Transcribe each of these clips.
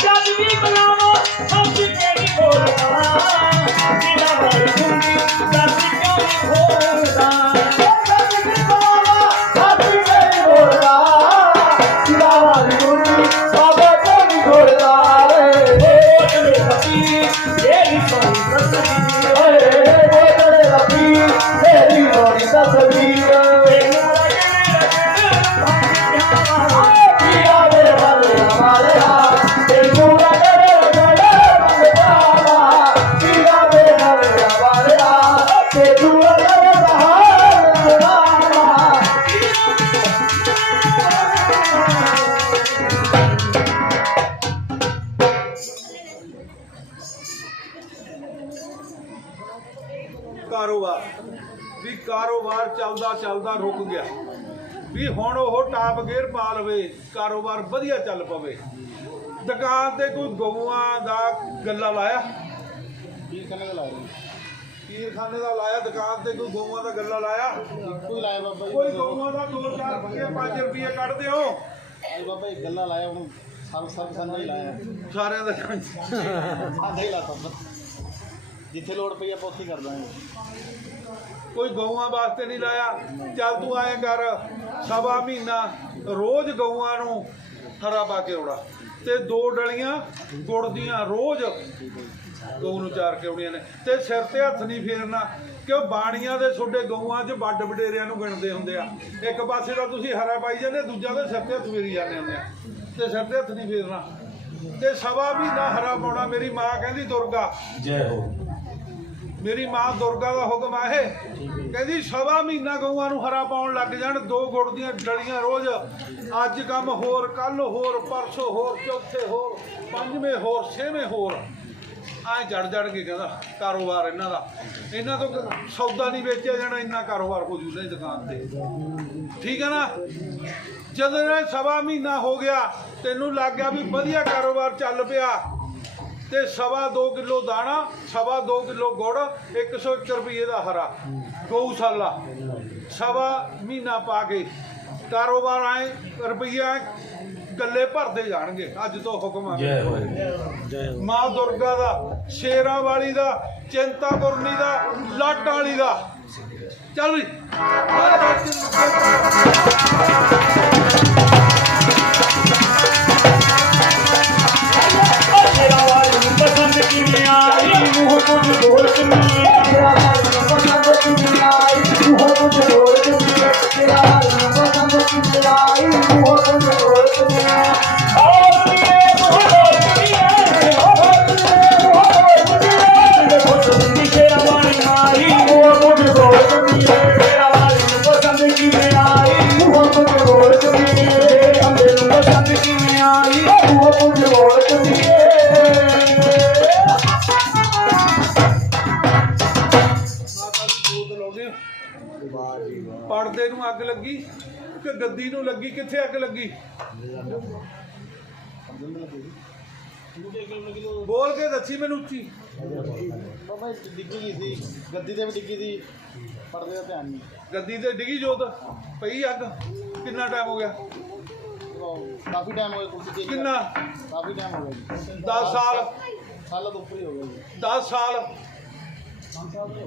ਜਦ ਕਾਰੋਬਾਰ ਵੀ ਕਾਰੋਬਾਰ ਚੱਲਦਾ ਚੱਲਦਾ ਰੁਕ ਗਿਆ। ਵੀ ਹੁਣ ਉਹ ਟਾਪ ਗੇਅਰ ਪਾ ਲਵੇ ਕਾਰੋਬਾਰ ਵਧੀਆ ਚੱਲ ਪਵੇ। ਦੁਕਾਨ ਤੇ ਕੋਈ ਗਊਆਂ ਦਾ ਗੱਲਾ ਲਾਇਆ? ਕੀ ਕਨੇ ਲਾ ਰਹੇ ਪੀਰਖਾਨੇ ਦਾ ਲਾਇਆ ਦੁਕਾਨ ਤੇ ਕੋਈ ਗਊਆਂ ਦਾ ਗੱਲਾ ਲਾਇਆ? ਕੋਈ ਲਾਇਆ ਬਾਬਾ ਕੋਈ ਗਊਆਂ ਦਾ 2-4 ਰੁਪਏ 5 ਰੁਪਏ ਕੱਢ ਦਿਓ। ਬਾਬਾ ਜੀ ਗੱਲਾਂ ਲਾਇਆ ਉਹਨੂੰ ਸਭ ਸਭ ਸੰਦਾ ਹੀ ਲਾਇਆ। ਸਾਰਿਆਂ ਦਾ ਸਾਦਾ ਹੀ ਲਾਤਾ ਜਿੱਥੇ ਲੋੜ ਪਈ ਆਪਾਂ ਉੱਥੇ ਹੀ ਕਰ ਦਾਂਗੇ। ਕੋਈ ਗਊਆਂ ਵਾਸਤੇ ਨਹੀਂ ਲਾਇਆ। ਚੱਲ ਤੂੰ ਐਂ ਕਰ ਸਵਾ ਮਹੀਨਾ ਰੋਜ਼ ਗਊਆਂ ਨੂੰ ਹਰਾ ਪਾ ਕੇ ਆਉਣਾ। ਤੇ ਦੋ ਡਲੀਆਂ ਗੁੜ ਦੀਆਂ ਰੋਜ਼ ਗਊ ਨੂੰ ਚਾਰ ਕੇ ਆਉਣੀਆਂ ਨੇ। ਤੇ ਸਿਰ ਤੇ ਹੱਥ ਨਹੀਂ ਫੇਰਨਾ ਕਿਉਂ ਬਾਣੀਆਂ ਦੇ ਛੋਡੇ ਗਊਆਂ 'ਚ ਵੱਡ ਵਡੇਰਿਆਂ ਨੂੰ ਗਿਣਦੇ ਹੁੰਦੇ ਆ। ਇੱਕ ਪਾਸੇ ਦਾ ਤੁਸੀਂ ਹਰਾ ਪਾਈ ਜਾਂਦੇ ਦੂਜਾ ਦੇ ਸਿਰ ਤੇ ਹੱਥ ਫੇਰੀ ਜਾਂਦੇ ਹੁੰਦੇ ਆ। ਤੇ ਸਿਰ ਤੇ ਹੱਥ ਨਹੀਂ ਫੇਰਨਾ। ਤੇ ਸਵਾ ਮਹੀਨਾ ਹਰਾ ਪਾਉਣਾ ਮੇਰੀ ਮਾਂ ਕਹਿੰਦੀ ਦੁਰਗਾ ਜੈ ਹੋ। ਮੇਰੀ ਮਾਂ ਦੁਰਗਾ ਦਾ ਹੁਕਮ ਆ ਇਹ। ਕਹਿੰਦੀ, ਸਵਾ ਮਹੀਨਾ ਗਊਆਂ ਨੂੰ ਹਰਾ ਪਾਉਣ ਲੱਗ ਜਾਣ, ਦੋ ਗੁੜ ਦੀਆਂ ਡਲੀਆਂ ਰੋਜ਼। ਅੱਜ ਕੰਮ ਹੋਰ ਕੱਲ ਹੋਰ, ਪਰਸੋਂ ਹੋਰ, ਚੌਥੇ ਹੋਰ, ਪੰਜਵੇਂ ਹੋਰ, ਛੇਵੇਂ ਹੋਰ। ਐ ਜੜ ਜੜ ਕੇ ਕਹਿੰਦਾ, ਕਾਰੋਬਾਰ ਇਹਨਾਂ ਦਾ। ਇਹਨਾਂ ਤੋਂ ਸੌਦਾ ਨਹੀਂ ਵੇਚਿਆ ਜਾਣਾ, ਇੰਨਾ ਕਾਰੋਬਾਰ ਹੋ ਜੂਗਾ ਦੁਕਾਨ ਤੇ। ਠੀਕ ਹੈ ਨਾ? ਜਦੋਂ ਇਹ ਸਵਾ ਮਹੀਨਾ ਹੋ ਗਿਆ, ਤੈਨੂੰ ਲੱਗ ਗਿਆ ਵੀ ਵਧੀਆ ਕਾਰੋਬਾਰ ਚੱਲ ਪਿਆ। ਤੇ ਸਵਾ 2 ਕਿਲੋ ਦਾਣਾ ਸਵਾ 2 ਕਿਲੋ ਗੁੜ 101 ਰੁਪਏ ਦਾ ਹਰਾ। ਗਊਸ਼ਾਲਾ। ਸਵਾ ਮਹੀਨਾ ਪਾ ਕੇ ਕਾਰੋਬਾਰ ਆਏ ਰੁਪਈਆ ਗੱਲੇ ਭਰਦੇ ਜਾਣਗੇ। ਅੱਜ ਤੋਂ ਹੁਕਮ ਆ ਜੈ ਮਾਂ ਦੁਰਗਾ ਦਾ ਸ਼ੇਰਾਂ ਵਾਲੀ ਦਾ ਚਿੰਤਾਪੁਰਨੀ ਦਾ ਲੱਟ ਵਾਲੀ ਦਾ। ਚੱਲ ਵੀ। ਪਰਦੇ ਨੂੰ ਅੱਗ ਲੱਗੀ ਕਿ ਗੱਦੀ ਨੂੰ ਲੱਗੀ ਕਿੱਥੇ ਅੱਗ ਲੱਗੀ? ਬੋਲ ਕੇ ਦੱਸੀ ਮੈਨੂੰ ਉੱਚੀ। ਬਾਬਾ ਜੀ ਡਿੱਗੀ ਗਈ ਸੀ। ਗੱਦੀ ਤੇ ਵੀ ਡਿੱਗੀ ਸੀ ਪਰਦੇ ਦਾ ਧਿਆਨ ਨਹੀਂ। ਗੱਦੀ ਤੇ ਡਿੱਗੀ ਜੋਤ ਪਈ ਅੱਗ। ਕਿੰਨਾ ਟਾਈਮ ਹੋ ਗਿਆ? ਕਾਫੀ ਟਾਈਮ ਹੋ ਗਿਆ ਕੁਰਸੀ ਤੇ। ਕਿੰਨਾ? ਕਾਫੀ ਟਾਈਮ ਹੋ ਗਿਆ ਜੀ। 10 ਸਾਲ। ਸਾਲਾਂ ਤੋਂ ਉੱਪਰ ਹੀ ਹੋ ਗਿਆ ਜੀ। 10 ਸਾਲ।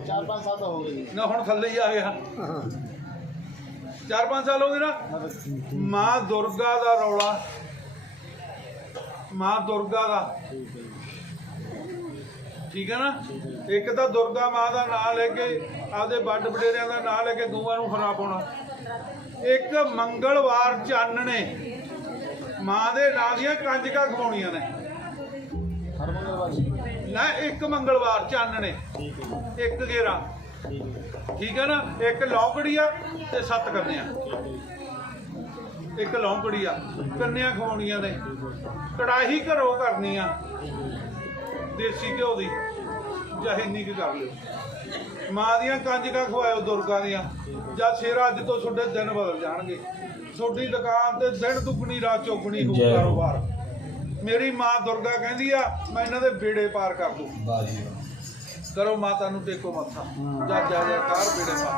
ਚਾਰ ਪੰਜ ਸਾਲ ਤਾਂ ਹੋ ਗਏ ਜੀ। ਨਾ ਹੁਣ ਥੱਲੇ ਹੀ ਆ ਗਿਆ। 4-5 ਸਾਲ ਹੋ ਗਏ ਨਾ? ਮਾਂ ਦੁਰਗਾ ਦਾ ਰੌਲਾ। ਮਾਂ ਦੁਰਗਾ ਦਾ। ਠੀਕ ਹੈ ਨਾ? ਇੱਕ ਤਾਂ ਦੁਰਗਾ ਮਾਂ ਦਾ ਨਾਮ ਲੈ ਕੇ ਆਪਦੇ ਵੱਡ ਵਡੇਰਿਆਂ ਦਾ ਨਾਮ ਲੈ ਕੇ ਗਊਆਂ ਨੂੰ ਖਰਾ ਪਾਉਣਾ। ਇੱਕ ਮੰਗਲਵਾਰ ਚਾਨਣੇ ਮਾਂ ਦੇ ਨਾਂ ਦੀਆਂ ਕੰਜਕਾਂ ਖਵਾਉਣੀਆਂ ਨੇ। ਹਰ ਮੰਗਲਵਾਰ। ਜੀ ਨਾ ਇੱਕ ਮੰਗਲਵਾਰ ਚਾਨਣੇ ਇੱਕ ਗੇਰਾ। ਠੀਕ ਹੈ ਨਾ? ਇੱਕ ਲੌਂਕੜੀਆ ਤੇ ਸੱਤ ਕੰਨਿਆ। ਜੀ ਇੱਕ ਲੌਂਕੜੀਆ ਕੰਨਿਆ ਖਵਾਉਣੀਆਂ ਨੇ। ਕੜਾਹੀ ਘਰੋਂ ਕਰਨੀ ਆ। ਦੇਸੀ ਘਿਓ ਦੀ। ਚਾਹੇ ਇੰਨੀ ਕੁ ਕਰ ਲਿਓ। ਮਾਂ ਦੀਆਂ ਕੰਜਕਾਂ ਖਵਾਇਓ ਦੁਰਗਾ ਦੀਆਂ। ਜਦ ਸ਼ੇਰਾ ਅੱਜ ਤੋਂ ਤੁਹਾਡੇ ਦਿਨ ਬਦਲ ਜਾਣਗੇ। ਤੁਹਾਡੀ ਦੁਕਾਨ ਤੇ ਦਿਨ ਦੁੱਗਣੀ ਰਾਤ ਚੌਗਣੀ ਹੋ ਕਾਰੋਬਾਰ। ਮੇਰੀ ਮਾਂ ਦੁਰਗਾ ਕਹਿੰਦੀ ਆ ਮੈਂ ਇਹਨਾਂ ਦੇ ਬੇੜੇ ਪਾਰ ਕਰ ਦੂੰ। ਕਰੋ ਮਾਤਾ ਨੂੰ ਟੇਕੋ ਮੱਥਾ। ਜਾ ਜਾ ਜਾ ਕਾਰ ਬੇੜੇ ਮਾ